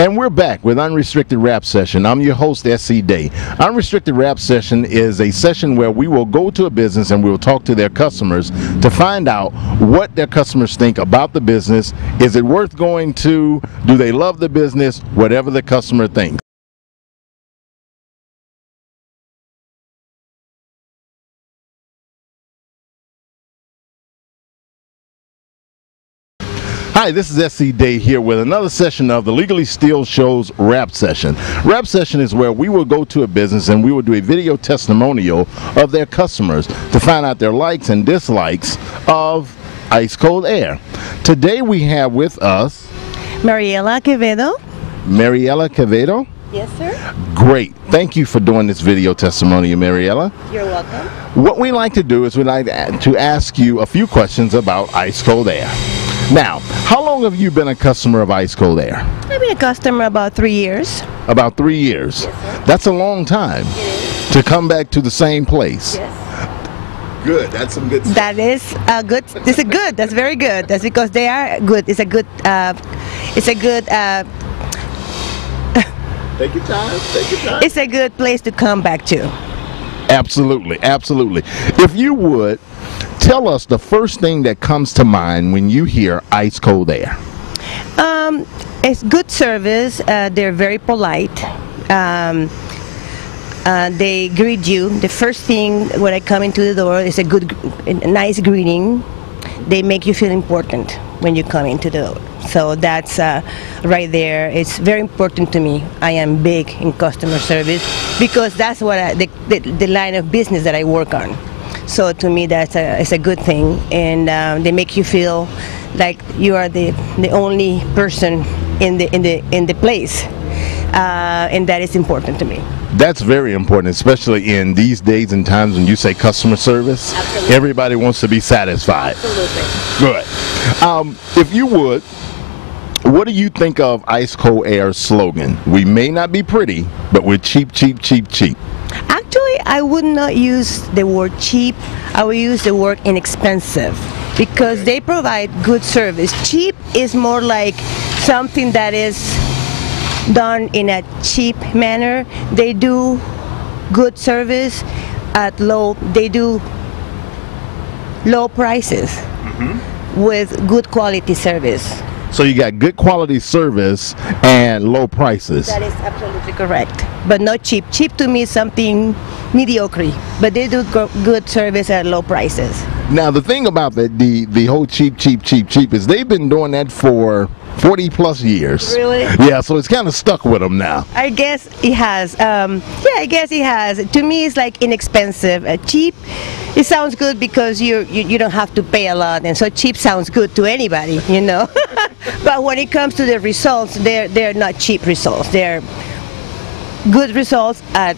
And we're back with Unrestricted Rap Session. I'm your host, SC Day. Unrestricted Rap Session is a session where we will go to a business and we will talk to their customers to find out what their customers think about the business. Is it worth going to? Do they love the business? Whatever the customer thinks. Hi, this is SC Day here with another session of the Legally Still Show's Rap Session. Rap Session is where we will go to a business and we will do a video testimonial of their customers to find out their likes and dislikes of ice cold air. Today we have with us Mariella Queredo. Mariella Queredo? Yes, sir. Great. Thank you for doing this video testimonial, Mariella. You're welcome. What we like to do is we like to ask you a few questions about ice cold air. Now, how long have you been a customer of ice cold air? I've been a customer about 3 years. About 3 years. Yes, sir. That's a long time to come back to the same place. Yes. Good. That's some good stuff. That is good. This is good. That's very good. That's because they are good. It's a good. It's a good. Take your time. Take your time. It's a good place to come back to. Absolutely. Absolutely. If you would, tell us the first thing that comes to mind when you hear ice cold air. It's good service. They're very polite. They greet you. The first thing when I come into the door is a nice greeting. They make you feel important when you come into the door. So that's right there. It's very important to me. I am big in customer service because that's what the line of business that I work on. So to me, it's a good thing, and they make you feel like you are the only person in the place, and that is important to me. That's very important, especially in these days and times when you say customer service. Absolutely. Everybody wants to be satisfied. Absolutely. Good. If you would, what do you think of Ice Cold Air's slogan? We may not be pretty, but we're cheap, cheap, cheap, cheap. Actually, I would not use the word cheap. I would use the word inexpensive because they provide good service. Cheap is more like something that is done in a cheap manner. They do good service at they do low prices with good quality service. So you got good quality service and low prices. That is absolutely correct, but not cheap. Cheap to me is something mediocre, but they do good service at low prices. Now the thing about the whole cheap, cheap, cheap, cheap is they've been doing that for 40 plus years. Really? Yeah, so it's kind of stuck with them now. I guess it has. Yeah, I guess it has. To me, it's like inexpensive. Cheap, it sounds good because you don't have to pay a lot, and so cheap sounds good to anybody, you know. But when it comes to the results, they're not cheap results. They're good results at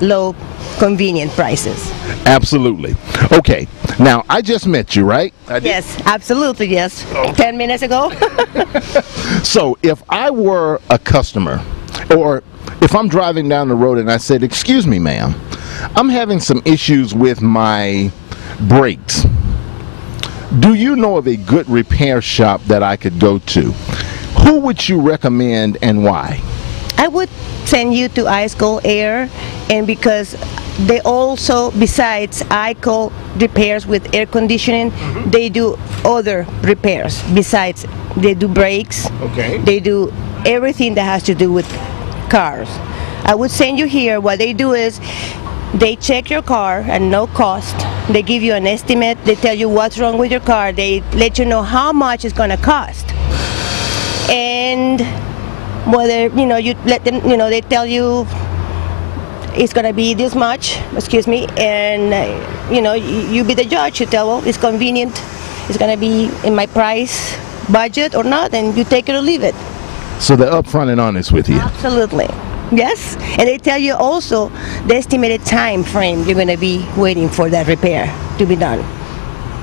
low, convenient prices. Absolutely. Okay. Now I just met you, right? Yes, absolutely. Yes. Oh. 10 minutes ago. So if I were a customer, or if I'm driving down the road and I said, "Excuse me, ma'am, I'm having some issues with my brakes. Do you know of a good repair shop that I could go to?" Who would you recommend and why? I would send you to Ice Cold Air, and because they also, besides ice cold repairs with air conditioning, they do other repairs. Besides, they do brakes. Okay. They do everything that has to do with cars. I would send you here. What they do is they check your car at no cost. They give you an estimate. They tell you what's wrong with your car. They let you know how much it's going to cost. And whether, you let them, they tell you it's going to be this much, excuse me, and, you be the judge. You tell, well, it's convenient. It's going to be in my price budget or not, and you take it or leave it. So they're upfront and honest with you. Absolutely. Yes, and they tell you also the estimated time frame you're going to be waiting for that repair to be done.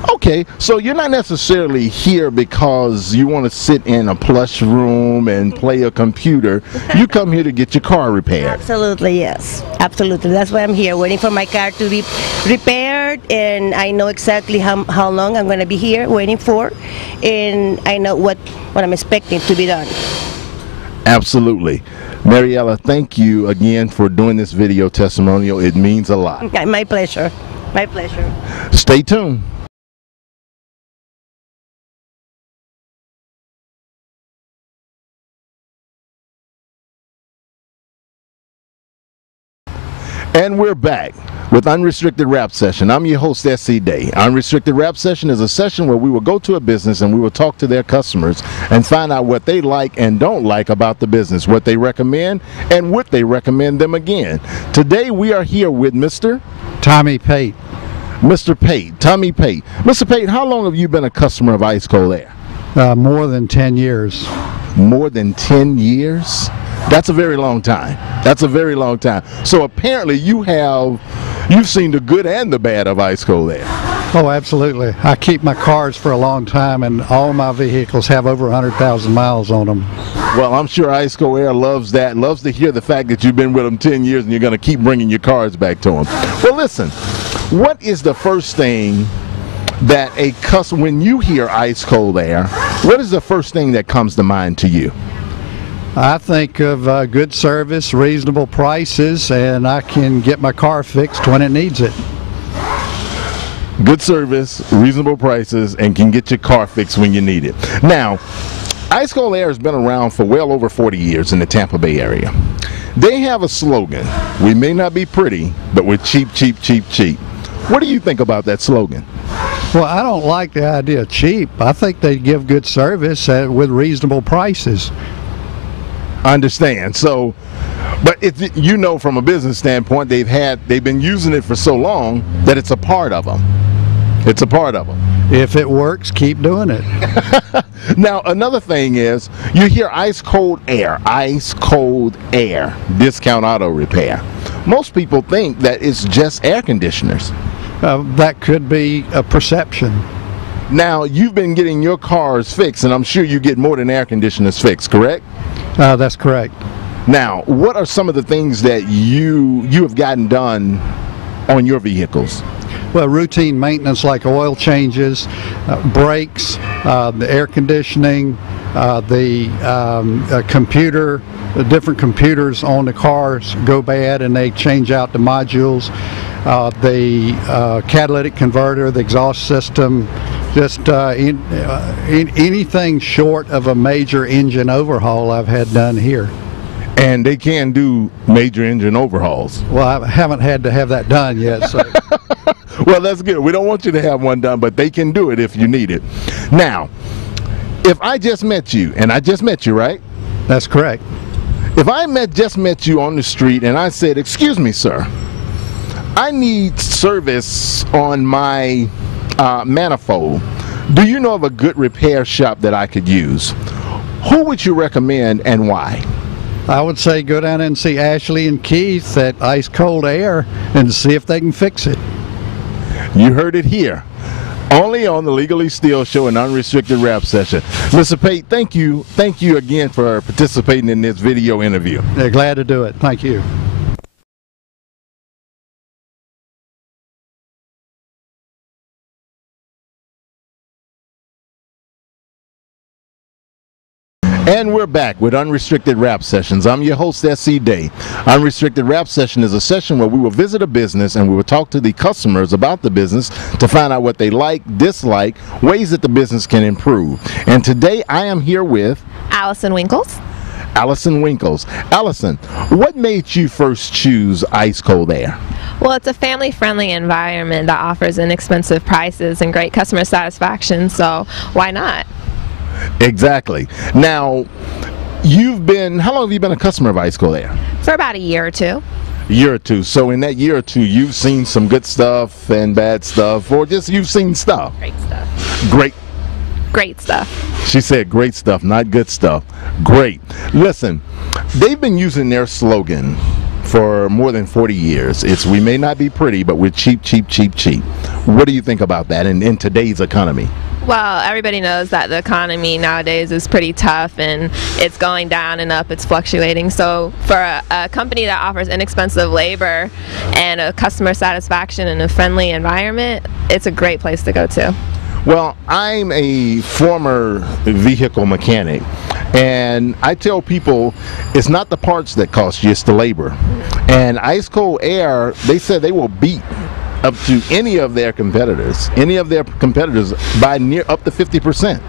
Okay, so you're not necessarily here because you want to sit in a plush room and play a computer. You come here to get your car repaired. Absolutely, yes. Absolutely. That's why I'm here, waiting for my car to be repaired, and I know exactly how long I'm going to be here waiting for, and I know what I'm expecting to be done. Absolutely. Mariella, thank you again for doing this video testimonial. It means a lot. Okay, my pleasure. My pleasure. Stay tuned. And we're back with Unrestricted Rap Session. I'm your host, SC Day. Unrestricted Rap Session is a session where we will go to a business and we will talk to their customers and find out what they like and don't like about the business, what they recommend, and would they recommend them again. Today we are here with Mr. Tommy Pate. Mr. Pate, Tommy Pate. Mr. Pate, how long have you been a customer of Ice Cold Air? More than 10 years. More than 10 years? That's a very long time. That's a very long time. So apparently you've seen the good and the bad of Ice Cold Air. Oh, absolutely. I keep my cars for a long time, and all my vehicles have over 100,000 miles on them. Well, I'm sure Ice Cold Air loves that, loves to hear the fact that you've been with them 10 years and you're going to keep bringing your cars back to them. Well, listen, what is the first thing that a customer, when you hear Ice Cold Air, what is the first thing that comes to mind to you? I think of good service, reasonable prices, and I can get my car fixed when it needs it. Good service, reasonable prices, and can get your car fixed when you need it. Now, Ice Cold Air has been around for well over 40 years in the Tampa Bay area. They have a slogan: we may not be pretty, but we're cheap, cheap, cheap, cheap. What do you think about that slogan? Well, I don't like the idea of cheap. I think they give good service with reasonable prices. I understand. So, but you know, from a business standpoint, they've been using it for so long that it's a part of them. It's a part of them. If it works, keep doing it. Now, another thing is, you hear Ice Cold Air, Ice Cold Air, Discount Auto Repair. Most people think that it's just air conditioners. That could be a perception. Now, you've been getting your cars fixed, and I'm sure you get more than air conditioners fixed, correct? That's correct. Now, what are some of the things that you have gotten done on your vehicles? Well, routine maintenance like oil changes, brakes, the air conditioning, the computer, the different computers on the cars go bad and they change out the modules, the catalytic converter, the exhaust system, just anything short of a major engine overhaul I've had done here. And they can do major engine overhauls. Well, I haven't had to have that done yet. So. Well, that's good. We don't want you to have one done, but they can do it if you need it. Now, if I just met you, and I just met you, right? That's correct. If I just met you on the street and I said, "Excuse me, sir, I need service on my manifold. Do you know of a good repair shop that I could use?" Who would you recommend and why? I would say go down and see Ashley and Keith at Ice Cold Air and see if they can fix it. You heard it here, only on the Legally Steel Show and Unrestricted Rap Session. Mr. Pate, thank you again for participating in this video interview. They're glad to do it. Thank you. And we're back with Unrestricted Rap Sessions. I'm your host, SC Day. Unrestricted Rap Session is a session where we will visit a business and we will talk to the customers about the business to find out what they like, dislike, ways that the business can improve. And today I am here with Allyson Winkles. Allyson Winkles. Allyson, what made you first choose Ice Cold Air? Well, it's a family-friendly environment that offers inexpensive prices and great customer satisfaction, so why not? Exactly. Now, how long have you been a customer of Ice Cold Air? For about a year or two. A year or two. So in that year or two, you've seen some good stuff and bad stuff, or just you've seen stuff? Great stuff. Great stuff. She said great stuff, not good stuff. Great. Listen, they've been using their slogan for more than 40 years. It's "we may not be pretty, but we're cheap, cheap, cheap, cheap." What do you think about that in today's economy? Well, everybody knows that the economy nowadays is pretty tough and it's going down and up, it's fluctuating. So for a company that offers inexpensive labor and a customer satisfaction and a friendly environment, it's a great place to go to. Well, I'm a former vehicle mechanic, And I tell people it's not the parts that cost you, it's the labor. And Ice Cold Air, they said they will beat up to any of their competitors by near up to 50%.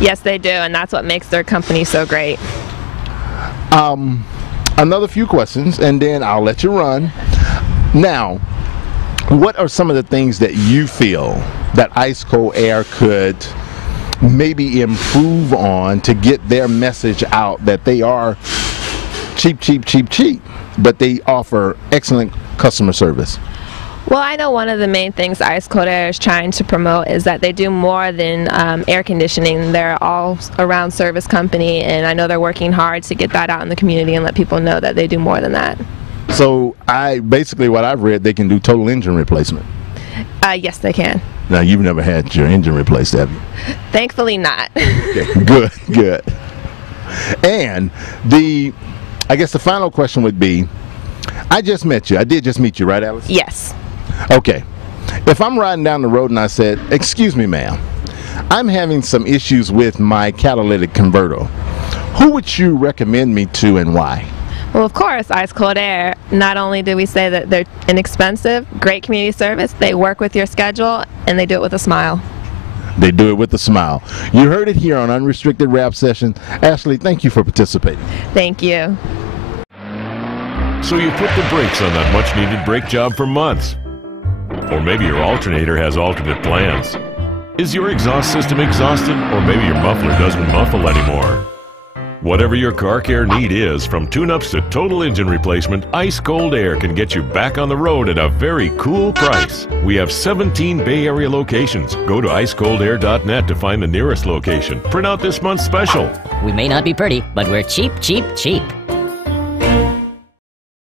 Yes, they do, and that's what makes their company so great. Another few questions, and then I'll let you run. Now, what are some of the things that you feel that Ice Cold Air could maybe improve on to get their message out that they are cheap, but they offer excellent customer service? Well, I know one of the main things Ice Cold Air is trying to promote is that they do more than air conditioning. They're all around service company, and I know they're working hard to get that out in the community and let people know that they do more than that. So basically what I've read, they can do total engine replacement. Yes, they can. Now, you've never had your engine replaced, have you? Thankfully not. Okay, good. And I guess the final question would be, I just met you. I did just meet you, right, Alice? Yes. Okay. If I'm riding down the road and I said, "Excuse me, ma'am, I'm having some issues with my catalytic converter," who would you recommend me to and why? Well, of course, Ice Cold Air. Not only do we say that they're inexpensive, great community service, they work with your schedule, and they do it with a smile. They do it with a smile. You heard it here on Unrestricted Rap Session. Ashley, thank you for participating. Thank you. So you put the brakes on that much-needed brake job for months. Or maybe your alternator has alternate plans. Is your exhaust system exhausted, or maybe your muffler doesn't muffle anymore? Whatever your car care need is, from tune-ups to total engine replacement, Ice Cold Air can get you back on the road at a very cool price. We have 17 Bay Area locations. Go to icecoldair.net to find the nearest location. Print out this month's special. We may not be pretty, but we're cheap, cheap, cheap.